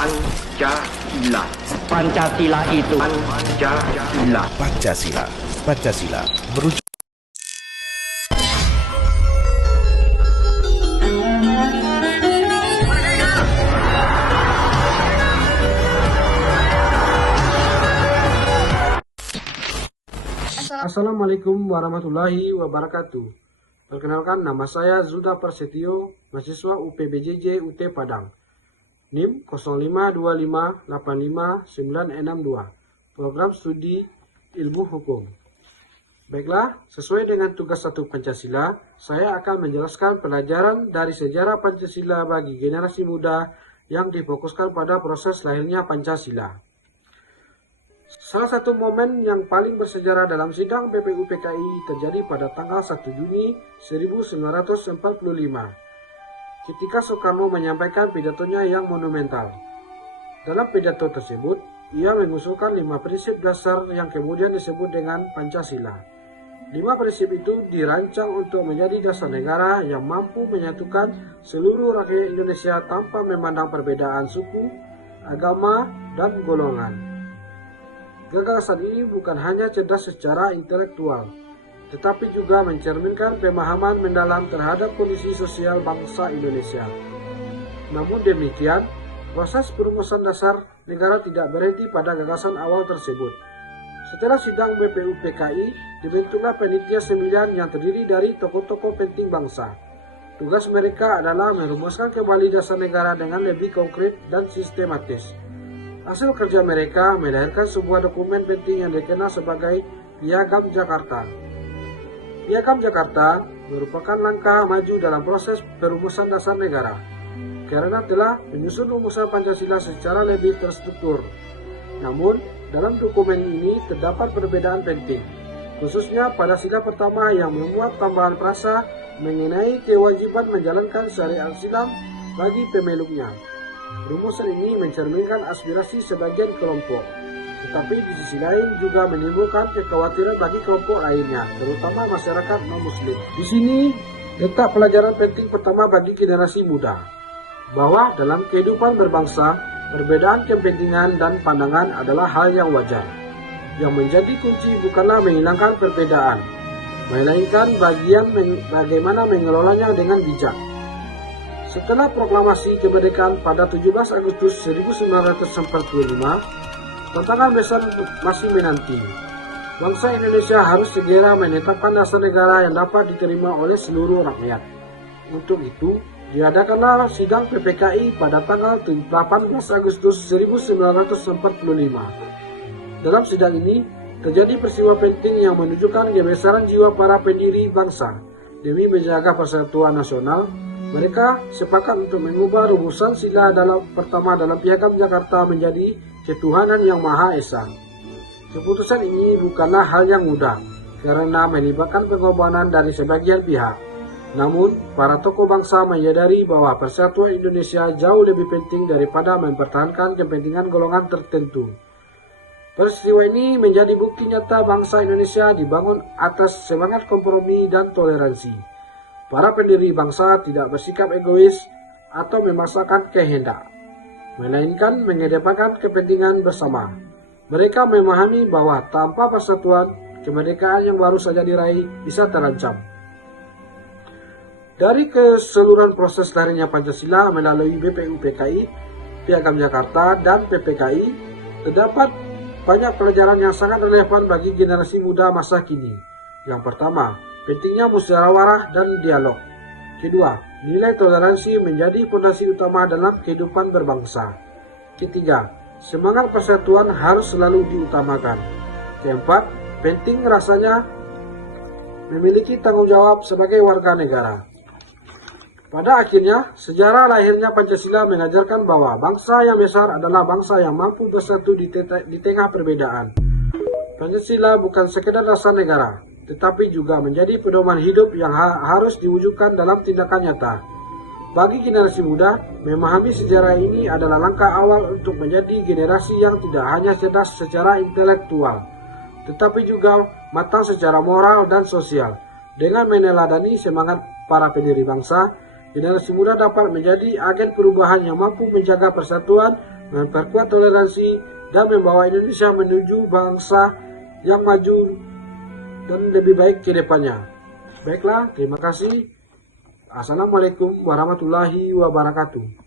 Pancasila. Pancasila itu. Pancasila. Pancasila. Pancasila merujuk. Assalamualaikum warahmatullahi wabarakatuh. Perkenalkan, nama saya Zuda Prasetyo, mahasiswa UPBJJ UT Padang. NIM 052585962, Program Studi Ilmu Hukum. Baiklah, sesuai dengan tugas 1 Pancasila, saya akan menjelaskan pelajaran dari sejarah Pancasila bagi generasi muda yang difokuskan pada proses lahirnya Pancasila. Salah satu momen yang paling bersejarah dalam sidang BPUPKI terjadi pada tanggal 1 Juni 1945, ketika Soekarno menyampaikan pidatonya yang monumental. Dalam pidato tersebut, ia mengusulkan 5 prinsip dasar yang kemudian disebut dengan Pancasila. 5 prinsip itu dirancang untuk menjadi dasar negara yang mampu menyatukan seluruh rakyat Indonesia tanpa memandang perbedaan suku, agama, dan golongan. Gagasan ini bukan hanya cerdas secara intelektual, tetapi juga mencerminkan pemahaman mendalam terhadap kondisi sosial bangsa Indonesia. Namun demikian, proses perumusan dasar negara tidak berhenti pada gagasan awal tersebut. Setelah sidang BPUPKI, dibentuklah panitia 9 yang terdiri dari tokoh-tokoh penting bangsa. Tugas mereka adalah merumuskan kembali dasar negara dengan lebih konkret dan sistematis. Hasil kerja mereka melahirkan sebuah dokumen penting yang dikenal sebagai Piagam Jakarta. Piagam Jakarta merupakan langkah maju dalam proses perumusan dasar negara, karena telah menyusun rumusan Pancasila secara lebih terstruktur. Namun, dalam dokumen ini terdapat perbedaan penting, khususnya pada sila pertama yang memuat tambahan frasa mengenai kewajiban menjalankan syariat Islam bagi pemeluknya. Rumusan ini mencerminkan aspirasi sebagian kelompok, tetapi di sisi lain juga menimbulkan kekhawatiran bagi kelompok lainnya, terutama masyarakat non-muslim. Di sini letak pelajaran penting pertama bagi generasi muda, bahwa dalam kehidupan berbangsa, perbedaan kepentingan dan pandangan adalah hal yang wajar. Yang menjadi kunci bukanlah menghilangkan perbedaan, melainkan bagaimana mengelolanya dengan bijak. Setelah proklamasi kemerdekaan pada 17 Agustus 1945, tantangan besar masih menanti. Bangsa Indonesia harus segera menetapkan dasar negara yang dapat diterima oleh seluruh rakyat. Untuk itu, diadakanlah sidang PPKI pada tanggal 18 Agustus 1945. Dalam sidang ini, terjadi peristiwa penting yang menunjukkan kebesaran jiwa para pendiri bangsa. Demi menjaga persatuan nasional, mereka sepakat untuk mengubah rumusan sila pertama dalam Piagam Jakarta menjadi ketuhanan yang Maha Esa. Keputusan ini bukanlah hal yang mudah, karena melibatkan pengorbanan dari sebagian pihak. Namun, para tokoh bangsa menyadari bahwa persatuan Indonesia jauh lebih penting daripada mempertahankan kepentingan golongan tertentu. Peristiwa ini menjadi bukti nyata bangsa Indonesia dibangun atas semangat kompromi dan toleransi. Para pendiri bangsa tidak bersikap egois atau memaksakan kehendak, melainkan mengedepankan kepentingan bersama. Mereka memahami bahwa tanpa persatuan, kemerdekaan yang baru saja diraih bisa terancam. Dari keseluruhan proses lahirnya Pancasila melalui BPUPKI, Piagam Jakarta, dan PPKI, terdapat banyak pelajaran yang sangat relevan bagi generasi muda masa kini. Yang pertama, pentingnya musyawarah dan dialog. Kedua, nilai toleransi menjadi fondasi utama dalam kehidupan berbangsa. Ketiga, semangat persatuan harus selalu diutamakan. Keempat, penting rasanya memiliki tanggung jawab sebagai warga negara. Pada akhirnya, sejarah lahirnya Pancasila mengajarkan bahwa bangsa yang besar adalah bangsa yang mampu bersatu di tengah perbedaan. Pancasila bukan sekedar dasar negara, tetapi juga menjadi pedoman hidup yang harus diwujudkan dalam tindakan nyata. Bagi generasi muda, memahami sejarah ini adalah langkah awal untuk menjadi generasi yang tidak hanya cerdas secara intelektual, tetapi juga matang secara moral dan sosial. Dengan meneladani semangat para pendiri bangsa, generasi muda dapat menjadi agen perubahan yang mampu menjaga persatuan memperkuat toleransi, dan membawa Indonesia menuju bangsa yang maju dan lebih baik ke depannya. Baiklah, terima kasih. Assalamualaikum warahmatullahi wabarakatuh.